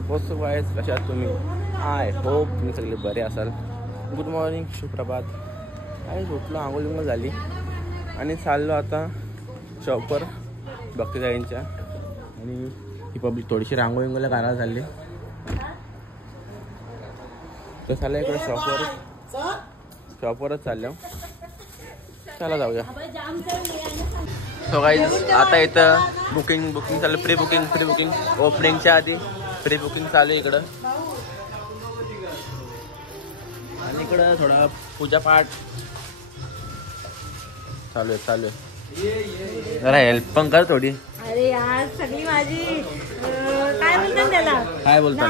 पोचतो गाईज. कशा आहात तुम्ही? आय होप तुम्ही सगळे बरे असाल. गुड मॉर्निंग, सुप्रभात. काय उठलो, आंघोळ बिंघोळ झाली आणि चाललो आता शॉपवर भक्तीताईंच्या. आणि ही पब्लिक थोडीशी रांगोळी बिंगोळ्या काढायला चालली. तर चाललं इकडे शॉपवरच चाललो. चला जाऊया. सो गाईज आता इथं बुकिंग चालू. प्री बुकिंग ओपनिंगच्या आधी प्री बुकिंग चालू आहे इकडं. आणि इकडं थोडा पूजापाठ चालू आहे. जरा हेल्प पण कर थोडी. अरे यार सगळी माझी काय बोलतात त्याला, काय बोलतात?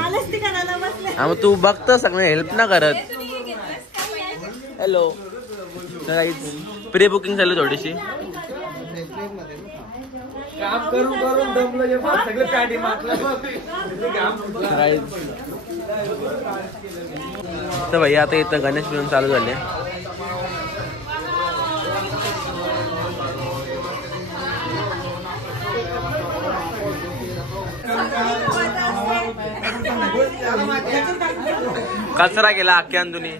हा मग तू बघतो सगळं हेल्प ना करत. हॅलो. प्री बुकिंग चालू थोडीशी. तर भैया आता इथं गणेश मिळून चालू झाले. कचरा केला अख्ख्या तुम्ही.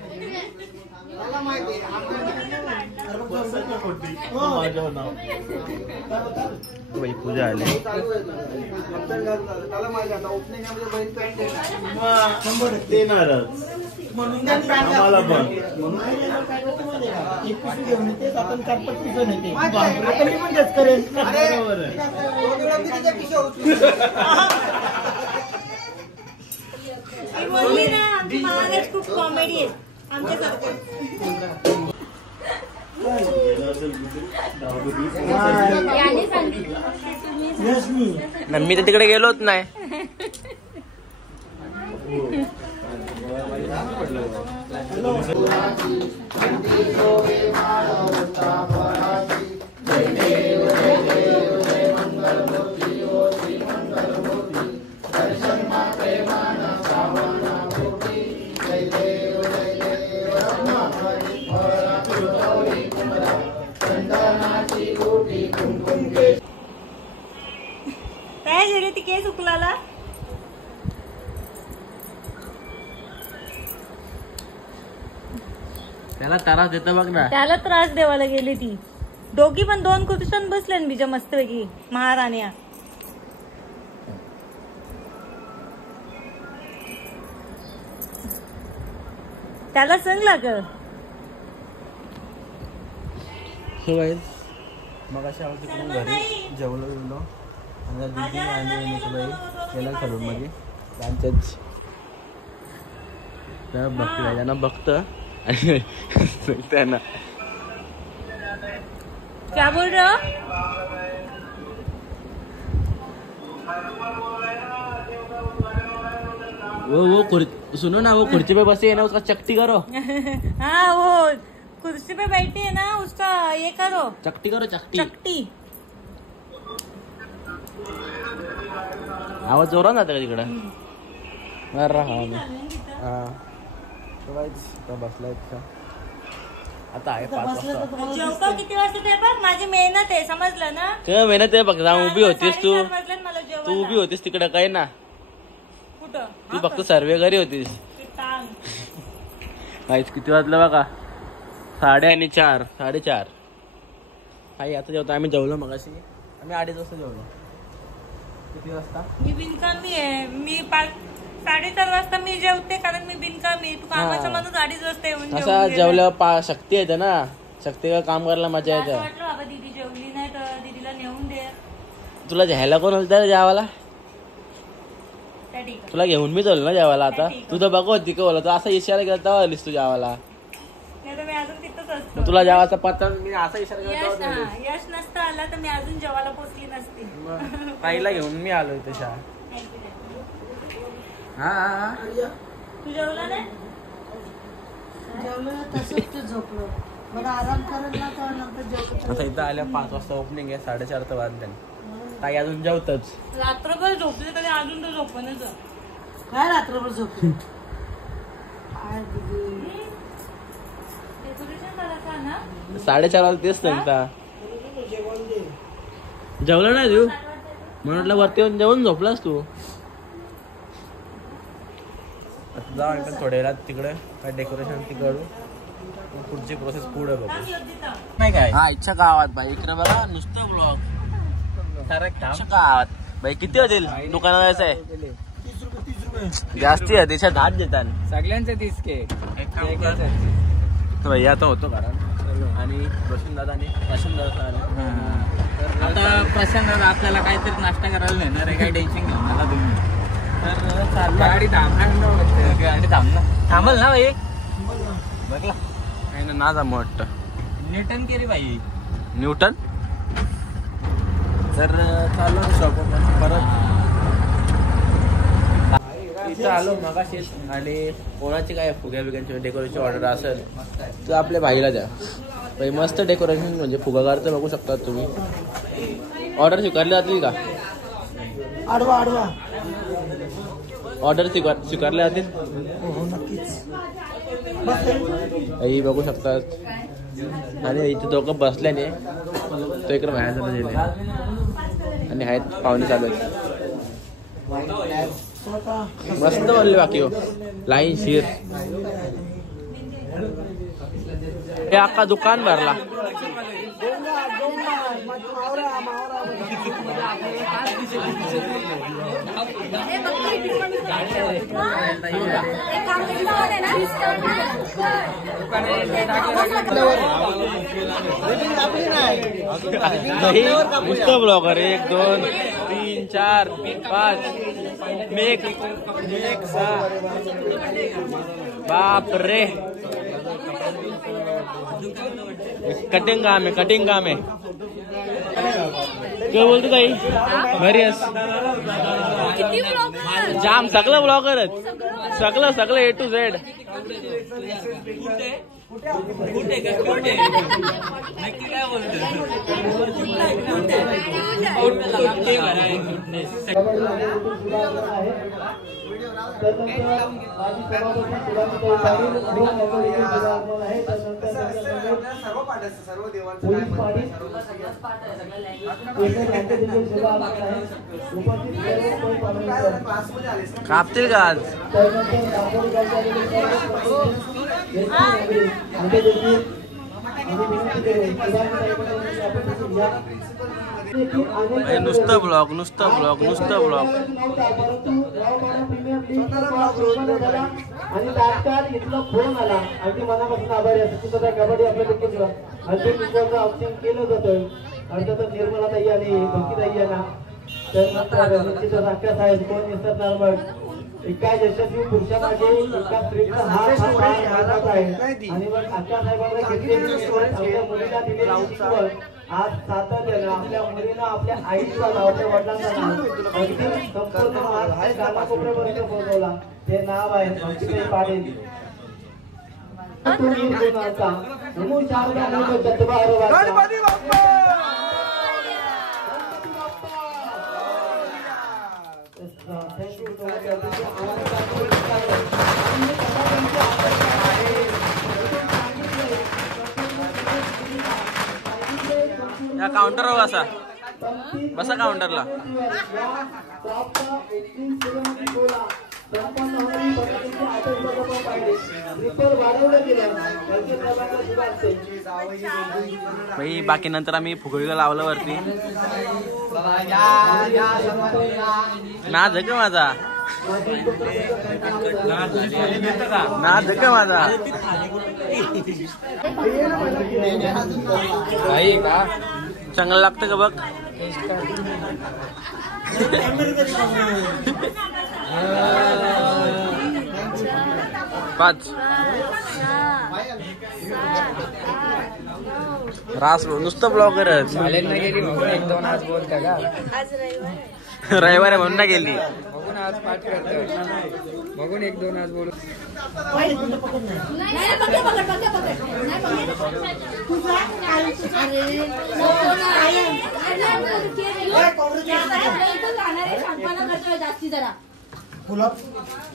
पूजा आली. खूप कॉमेडी आहे आमच्यासारखं. मी तर तिकडे गेलोच नाही. काय झाले ती केस उकलाला. त्याला त्रास देतो बघ ना. त्याला त्रास देवाला गेली ती. दोघी पण 2 कुर्शन बसले बीजा मस्तपैकी महाराण्या. त्याला सांगला ग. मग अशा तिकडून घरी जेवलो गेलो आणि दीदी आणि गेला सलून मध्ये. त्यांच्याच त्यांना बघतं आणि त्यांना क्या बोल रहे हो? वो सुनो ना, वो कुर्सी पे बसे है ना, उसका चकटी करो. हाँ वो कुर्सी पे बैठी है ना, उसका ये करो. चकटी करो. चकटी. आवाज जोरात जातं का तिकडं? बसलाय आता आहे 5 वाजता. किती वाजता ते बघ. माझी मेहनत आहे, समजलं ना? काय मेहनत आहे? बघ जाऊन उभी होतीस तू. मला तू उभी होतीस तिकडं काय ना. कुठं? तू फक्त सर्वे घरी होतीस. किती वाजलं बघा. 4:30 4:30. आई आता जेवतो. आम्ही जेवलो मगाशी. आम्ही 2:30 वाजता जेवलो. किती वाजता? मी बिनकामी आहे. मी 4:30 वाजता मी जेवते कारण मी बिनकामी. तू कामाचा माणूस 2:30 वाजता येऊन तसा जेवल्यावर शक्ती येते ना. शक्तीला काम करायला मजा येते. वाटलं बाबा दीदी जेवली नाही तर दीदीला नेऊन दे. तुला घ्यायला कोण होतं जेवायला? तुला घेऊन मी चाललो ना जेवायला. आता तू तर बघ होती का बोला. तू असा इशारा केला तेव्हा आलीस तू जेवायला. तुला जेवायचा पत्ता मी असा इशारा केला. यश नसतं आला तर मी अजून जेवायला पोचली नसती. ताईला घेऊन मी आलोय तशा. हा तू जेवला नाही? जेवलं तसंच झोपलो. मला आराम करायला तर नंतर जेवतो. आता इथं आल्या 5 वाजता ओपनिंग आहे. 4:30 तर वाजले. ताई अजून जेवतच. रात्रभर झोपले तरी अजून तर झोपणच. काय रात्रभर झोपले? 4:30 वाजता तेच सांगता. जेवलं नाही तू? म्हणून म्हटलं वरती येऊन जेवून झोपलास तू. जाऊ आणि पण थोड्या वेळात तिकडे काय डेकोरेशन ती करू, पुढची प्रोसेस पुढे बघू. नाही काय हा इच्छा गावात बाई इकडे बघा नुसतं ब्लॉग. इच्छा गावात बाई किती होतील दुकानात जायचं आहे? जास्ती आहे त्याच्या 10 देतात सगळ्यांचं 30 के भाई आता होतो कारण. आणि प्रशांत दादा आणि आता प्रशांत दादा आपल्याला काहीतरी नाश्ता करायला नेणार आहे, काही टेन्शन घेऊ नका तुम्ही. तर गाडी थांबल ना भाई बघला काही ना जा मोठं न्यूटन केली भाई न्यूटन. तर चाललो शॉप परत इथं आलो मगाशी. आणि कोणाची काय फुग्या बिग्यांची डेकोरेशन ऑर्डर असेल तर आपल्या भाईला द्या. भाई मस्त डेकोरेशन म्हणजे फुगागारचं बघू शकता तुम्ही. ऑर्डर स्वीकारली जातील का? ऑर्डर स्वीकारल्या जातील ही बघू शकतात. आणि इथे दोघं बसल्याने तो इकडे बाहेर गेले आणि आहेत पाहुणे चालू आहेत. मस्त बनले बाकी हो लाईन शीर. हे अख्खा दुकान भरला. मस्त ब्लॉगर 1 2 3 4 5 मेक 6. बाप रे कटिंग काम आहे काय बोलतो ताई? बरी आहेस? जाम सगळं ब्लॉगर आहेत सगळं A to Z. नक्की काय बोलतो? कापतील का आज? नुसतं ब्लॉग आणि तात्काळ इथला फोन आला आणि मनापासून आभारी असतो. तुझं कबड्डी आपल्या देखील अंतिम ऑप्शन केलं जातं. अर्थातच निर्मला ताई आणि भक्ती ताई यांना तर निश्चितच अख्ख्या साहेब कोण निसरणार मग एका यशस्वी पुरुषामागे एका स्त्रीचा हात आहे. आणि मग अख्ख्या साहेबांना घेतलेली आपल्या मुलीला दिलेली शिकवण आज सातत्यानं आपल्या मुलीनं आपल्या आईचा नाव आपल्या वडिलांचा नाव अगदी संपूर्ण कानाकोपऱ्यापर्यंत पोहोचवला. ते नाव आहे भक्तीताई पाटील. या काउंटरवर बसा काउंटरला. भाई बाकी नंतर आम्ही फुगडीला लावलं वरती. नाद आहे का माझा? नाद आहे का माझा? चांगलं लागतं का बघ? पाच रास नुसतं ब्लॉगर शाळेत गेली म्हणून 1-2 आज बोलता का? रविवारी म्हणून ना गेली बघून आज पाठ करतो बघून 1-2 आज बोलू. गुलाब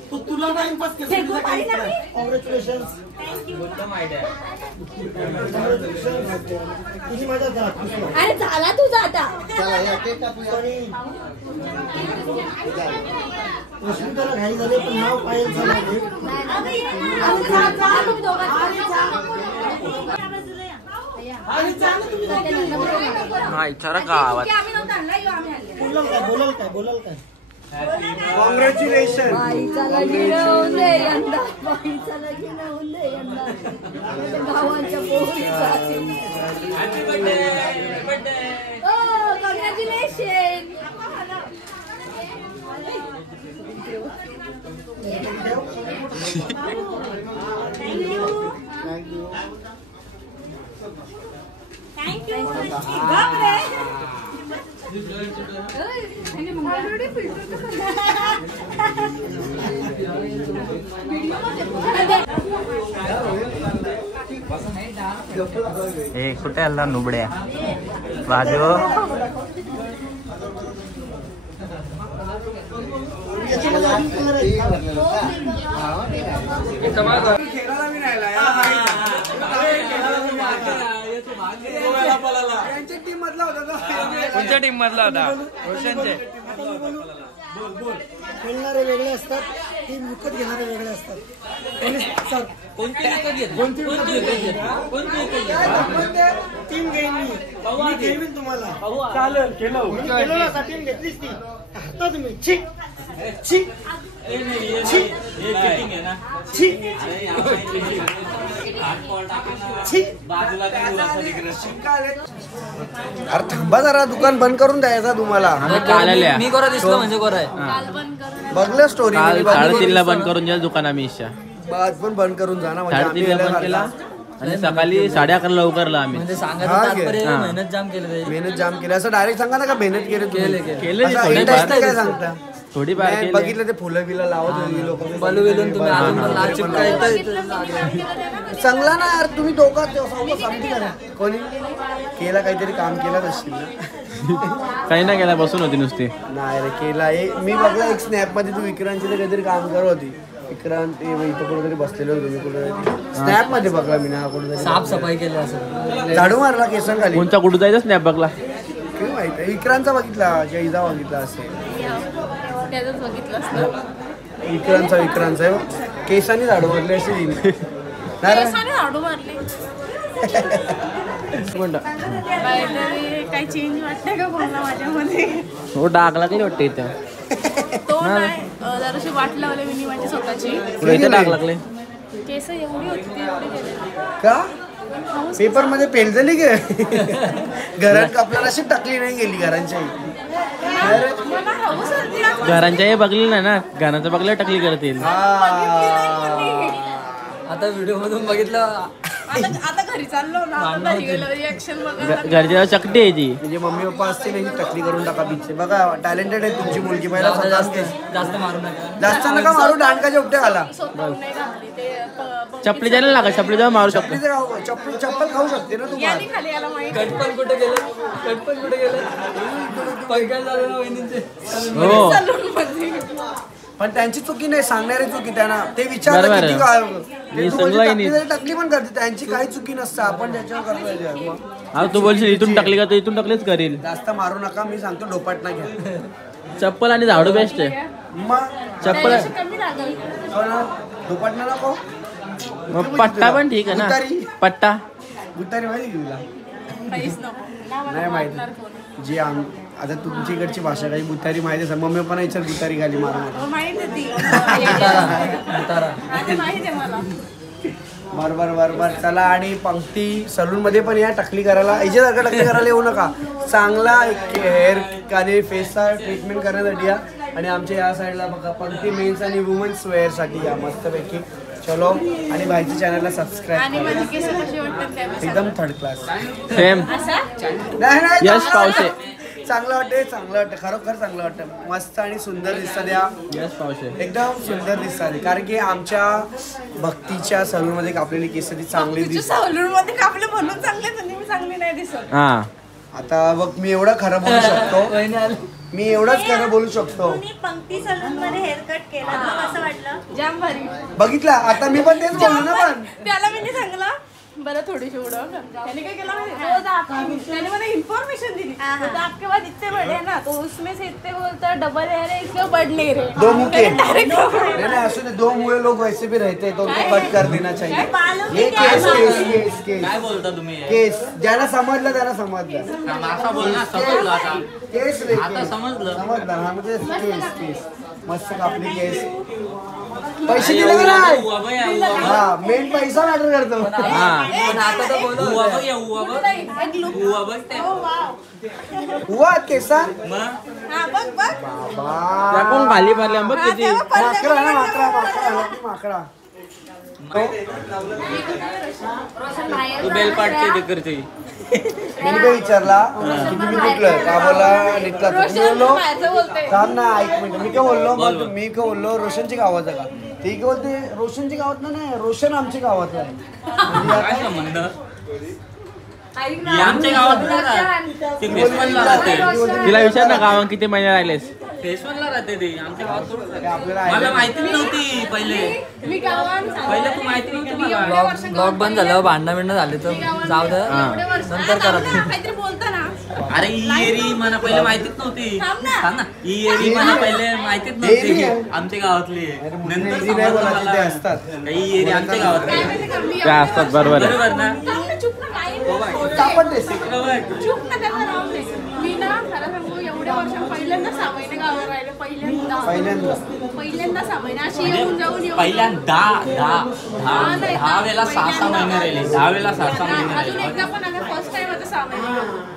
तू तुला टाइमपास कॉंग्रॅच्युलेशन तुझी मजा जा अरे झाला तुझा आता रश्मिकाला घाई झाले पण नाव पायल झालं हा विचारा गावात बोलाल काय कॉंग्रॅच्युलेशन बाईचा लगीन होऊन दे यंदा बाईचा लगीन होऊन दे यंदा गावांच्या पोरीचा कॉंग्रॅच्युलेशन थँक्यू हे कुठे आला नुबड्या राजू कोणत्या टीम मधला होता रोशनचे खेळणारे वेगळे असतात टीम विकत घेणारे वेगळे असतात टीम घेईन मी घेईन तुम्हाला चालेल टीम घेतलीच ती आता तुम्ही छिक छिक अरे थांबा जरा दुकान बंद करून द्यायचा तुम्हाला मी कोरा दिसलो म्हणजे कोरा आहे बघलं स्टोरी 3:30ला बंद करून द्या दुकान आम्ही इच्छा पण बंद करून जा ना म्हणजे आम्ही 3:30ला बंद केला आणि सकाळी 11:30ला उघडला आम्ही म्हणजे हा, मेहनत जाम केलं मेहनत जाम केली असं डायरेक्ट सांगा ना का मेहनत केली केलं असं थोडीफार. इंटरेस्ट काय सांगता थोडीफार नाही, केली. बघितलं ते फुलं बिलं लावत लोक चांगला ना यार तुम्ही दोघात सांगते का कोणी केला काहीतरी काम केलं असशील ना काही ना केला बसून होती नुसती नाही रे केला मी बघला एक स्नॅप मध्ये तू विक्रांची काहीतरी काम करत होती विक्रांत इथं कुठेतरी बसलेलो होतो मी कुठेतरी स्नॅप मध्ये बघला मी ना कुठेतरी साफसफाई केली असं झाडू मारला केसन खाली कोणचा कुठं जायचं स्नॅप बघला काय माहिती विक्रांतचा बघितला जयजा बघितला असेल त्याच बघितलं असतं विक्रांतचा आहे केसाने झाडू मारले असे नाही रे? झाडू मारले काही चेंज वाटतंय का कोणाला माझ्यामध्ये हो डाग लागली वाटते इथं तो नाही जराशी वाट लावली मी माझी स्वतःची पुढे इथे डाग लागले केस एवढी होती ती एवढी गेली का पेपर मध्ये पेल झाली गे घरात आपल्याला अशी टाकली नाही गेली घरांच्या मला हौस होती घरांच्या हे बघली नाही ना घरांचं बघल्या टाकली करतील आता व्हिडिओ मधून बघितलं आता घरी चाललो ना आता घरी गेलो रिएक्शन बघा घरच्या चकटी आहे ती म्हणजे मम्मी पप्पा असतील ही टकली करून टाका पिच्चे बघा टॅलेंटेड आहे तुमची मुलगी पहिला स्वतः असते जास्त मारू नका जास्त नका मारू दांडकाच्या उपट्या घाला स्वतःहून नाही घातली ते चपली जायला लागा चपली जाऊन मारू शकतो चप्पल खाऊ शकते ना तुम्हाला यादी खाली याला माहिती कटपण कुठे गेलं पैका झालं ना वहिनींचे हो सलून मध्ये पण त्यांची चुकी नाही सांगणारी चुकी त्यांना ते विचार बरोबर आहे. टकली पण करते त्यांची काही चुकी नसतं आपण त्याच्यावर करतोय आता तू बोलशील इथून टाकली का तर इथून टाकलीच करील जास्त मारू नका मी सांगतो डोपाटना घ्या चप्पल आणि झाडू बेस्ट आहे मग चप्पल कमी लागल डोपाटना नको मग पट्टा पण ठीक आहे ना गुतारी. पट्टा गुतारी माहिती तुला काहीच नको नाही माहिती जी आता तुमच्या इकडची भाषा काही बुतारी माहिती आहे मम्मी पण विचार बुतारी खाली मारून माहिती आहे ती माहिती आहे मला बर चला आणि पंक्ती सलून मध्ये पण या टकली करायला याच्यासारखं टकली करायला येऊ नका चांगला हेअर आणि फेसचा ट्रीटमेंट करण्यासाठी या आणि आमच्या या साईडला बघा पंक्ती मेन्स आणि वुमन्स वेअर साठी या मस्तपैकी चलो आणि भाईच्या चॅनलला सबस्क्राईब आणि माझी केस कशी वाटतात काय माहिती. एकदम थर्ड क्लास सेम नाही यश पावशे चांगलं वाटतं खरोखर चांगलं वाटतं मस्त आणि सुंदर दिसतात द्या यश पावशे एकदम सुंदर दिसतात कारण की आमच्या भक्तीच्या सलून मध्ये कापलेली केस ती चांगली तुझ्या दिसतात सलून मध्ये कापले म्हणून चांगले तुम्ही चांगली नाही दिसत आता बघ मी एवढं खरं बोलू शकतो वहिनी आली मी एवढंच खरं बोलू शकतो. तुम्ही पंक्ती सलून मध्ये हेअरकट केला मग कसं वाटलं? जाम भारी. बघितला आता मी पण तेच बोललो ना पण. त्याला मी सांगला बरं थोडीशी उडव. त्याने काय केला त्याने मला इन्फॉर्मेशन दिली. तो आपके बाद इतने बड़े हैं ना तो उसमें से इतने बोलता डबल हेयर है इसमें बड़ नहीं रहे. दो मुके नहीं असू दे. दो मुळे लोग वैसे भी रहते तो उनको कट कर देना चाहिए. ये केस काय बोलता तुम्ही? केस ज्याला समजलं त्याला समजलं. असं बोल ना, समजलं आता. केस रे आता समजलं. समजलं हा म्हणजे केस मस्त कापली केस. पैसे दिले का नाही? हा मेन पैसा मॅटर करतो. पण आता तर बोल हुआ बघ, या हुआ बघ, हुआ बघ ते. हुआ केसा मग बाबा कोण खाली पारले बघ किती माकडा ना माकडा. तू बेलपाटची ते करते. मी काय विचारला की तुम्ही कुठलं का बोला निघला. मी बोललो थांब ना ऐक मिनिट. मी काय बोललो मग मी काय बोललो रोशनची गावात का. ती काय बोलते रोशनची गावात नाही रोशन आमच्या गावात आहे. काय संबंध? आमच्या गावात ते फेसवनला राहते. तिला विचार ना गावात किती महिने राहिलेस. फेसवनला राहते ते आमच्या गावात थोडं राहते. आपल्याला मला माहितीच नव्हती पहिले तू माहिती नव्हती मला. ब्लॉग बंद झालं भांडणं बिंडणं झाले तर जाऊ दे नंतर करा. काहीतरी बोलता ना. अरे ही एरी मला पहिले माहितीच नव्हती. थांब ना, ही एरी मला पहिले माहितीच नव्हती की आमच्या गावातली आहे. नंतर समजलं मला ही एरी आमच्या गावातली त्या असतात बरोबर आहे. बरोबर ना. चूक ना त्यांना राहून दे. मी ना खरं सांगू एवढ्या वर्षां पहिल्यांदा 6 महिने गावावर राहिले. पहिल्यांदा 6 महिने अशी येऊन जाऊन पहिल्यांदा 10 वेळेला 6 महिने राहिले. 10 वेळेला 6 महिने अजून राहिले. एकदा पण अगर फर्स्ट टाइम आता 6 महिने.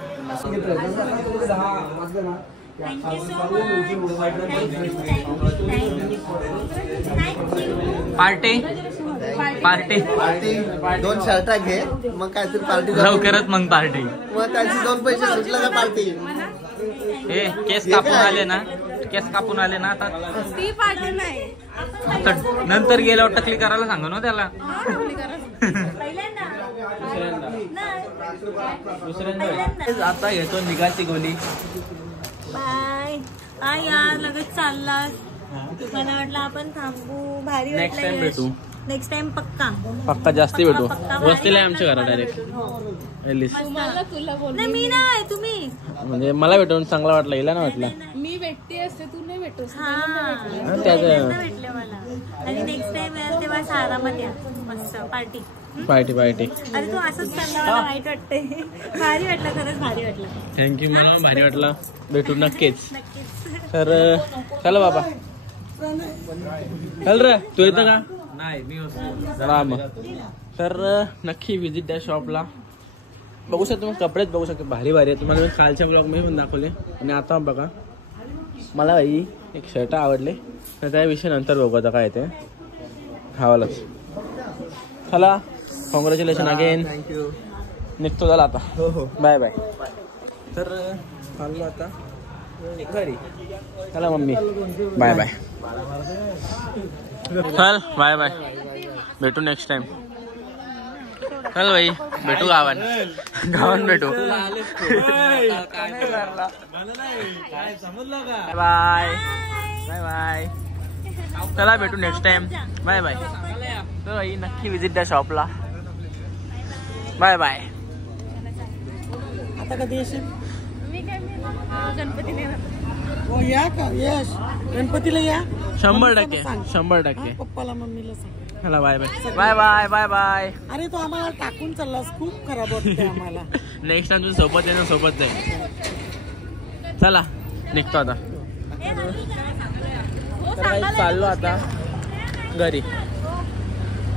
पार्टी दोन शर्टा घे मग काहीतरी पार्टी लवकरच मग पार्टी. मग त्याचे 2 पैसे सुटले का पार्टी. हे केस कापून आले ना आता ती पार्टी नाही. तर नंतर गेल्यावर टकली करायला सांगू ना त्याला. आता घेतो निघायची गोली. बाय. यार लगेच चाललास. मला वाटलं आपण थांबू. भारी वाटलं. नेक्स्ट टाइम भेटू. नेक्स्ट टाइम पक्का जास्ती भेटू. पक्का. वस्तीला आहे आमच्या घरात डायरेक्ट. तुला बोल. नाही मी नाही तुम्ही. म्हणजे मला भेटून चांगला वाटला. हिला ना वाटला. मी भेटते असते तू नाही भेटूस. पहिल्यांदा भेटले मला. आणि नेक्स्ट टाइम याल तेव्हा आरामात या. मस्त पार्टी. पार्टी अरे तू असंच करला मला वाईट वाटतंय. भारी वाटलं खरंच भारी वाटलं. थँक्यू. मला भारी वाटला. भेटू नक्कीच. नक्कीच. तर चला बाबा चल रे. तू येतं का? नाही मी चला मग. तर नक्की विजिट द्या शॉपला. बघू शकता तुम्ही कपडेच बघू शकता. भारी आहे. तुम्हाला मी कालच्या ब्लॉगमध्ये पण दाखवले. आणि आता बघा मला ही एक शर्ट आवडले. तर त्याविषयी नंतर बघू आता काय ते खावालाच. चला कॉंग्रॅच्युलेशन अगेन. निघतो झाला आता. Bye bye. तर चाललो आता घरी. चला मम्मी बाय बाय. चल बाय बाय. भेटू नेक्स्ट टाइम. चल भाई भेटू गावान भेटू. Bye bye bye. चला भेटू नेक्स्ट टाइम. Bye bye. तर भाई नक्की विजिट द्या शॉपला. Bye bye. आता कधी येशील? मी काय गणपतीने या का यश गणपतीला या. 100% पप्पाला मम्मीला सांग. चला bye bye. Bye bye bye bye. अरे तो आम्हाला टाकून चाललास. खूप खराब वाटतंय आम्हाला. नेक्स्ट टाइम तुझ्या सोबत येणं सोबत जाईल. चला निघतो आता. चाललो आता घरी.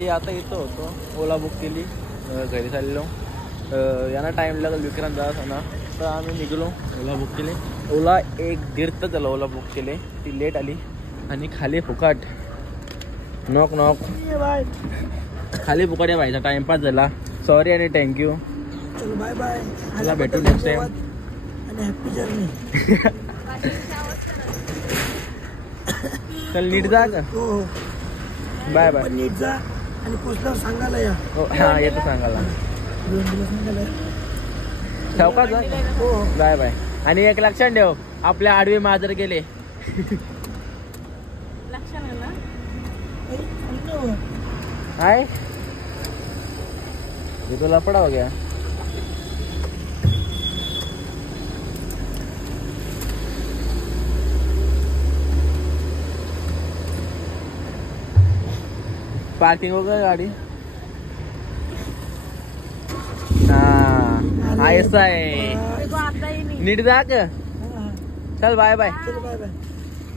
आता येतो होतो ओला बुक केली. घरी चाललो. यांना टाइम लागेल विक्रांत दादा. तर आम्ही निघलो. ओला बुक केले. ओला 1-1.5 तास झाला ओला बुक केले. ती लेट आली आणि खाली फुकाट. नॉक खाली फुकाट या व्हायचा. टाइमपास झाला. सॉरी आणि थँक्यू. चलो बाय बाय. चला भेटू नेक्स्ट टाइम. आणि हॅपी जर्नी. चल नीट जा का. Bye bye. नीट जा आणि पोचल्यावर सांगायला या. हा येतो सांगायला. ठेव का. Bye bye. आणि एक लक्षात ठेव आपल्या आडवे माजर गेले. लक्षात आहे ना. काय ये तो लफड़ा हो गया. पार्किंग हो गई गाड़ी. हाँ ऐसा है. देखो आता ही नहीं. नीट जा का. चल बाय बाय. Bye bye.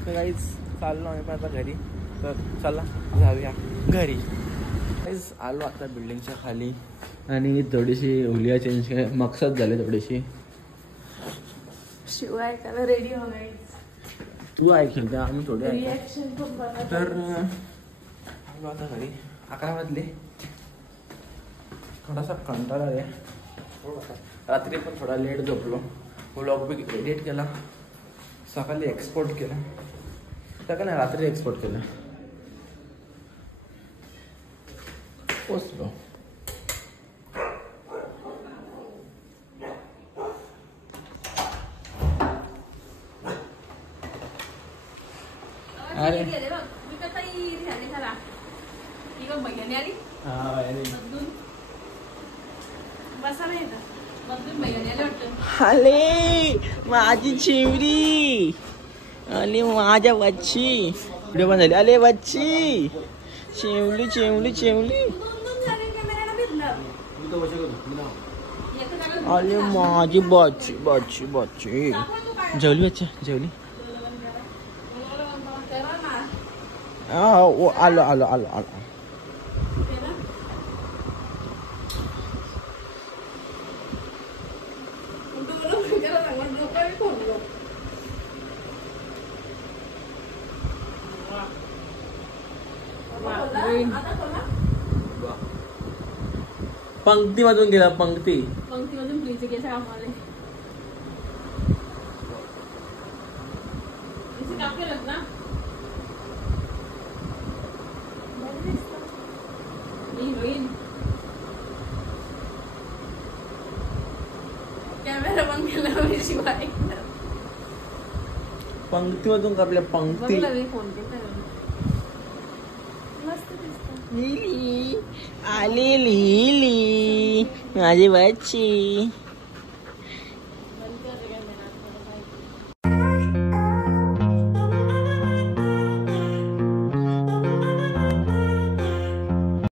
तर गाईज चाललो आम्ही पण आता घरी. तर चला जाऊया घरी. गाईज आलो आता बिल्डिंगच्या खाली आणि थोडीशी हुलिया चेंज मकसद झाले थोडीशी. शिवाय त्याला रेडी हो गई. तू ऐकशील का आम्ही थोडे ऐकू. रिॲक्शन पण बघा. तर आलो आता घरी. 11 वाजले. थोडासा कंटाळा आहे. रात्री पण थोडा लेट झोपलो. व्लॉग बी एडिट केला. सकाळी एक्सपोर्ट केला. सकाळी नाही रात्री एक्सपोर्ट केला. पोचलो. अरे मी कसा झाली खरा. ही बघ भैयाने आली. बसा नाही येत. बदलून भैयाने आले वाटतं. आले माझी चिमरी. आले माझ्या बच्ची. व्हिडिओ पण झाली. आले बच्ची. चिमली चिमली चिमली. आले माझी बच्ची बच्ची बच्ची. जेवली बच्चा जेवली. आलो आलो आलो आलो. पंक्ती मधून गेला. पंक्तीमधून प्लीज घ्यायचं आम्हाला. टाकलेलं ना. कॅमेरा बंद केला शिवाय. पंक्तीमधून कापल्या पंक्ती. फोन केला. मस्त दिसत. लिली आली लिली माझी बच्ची.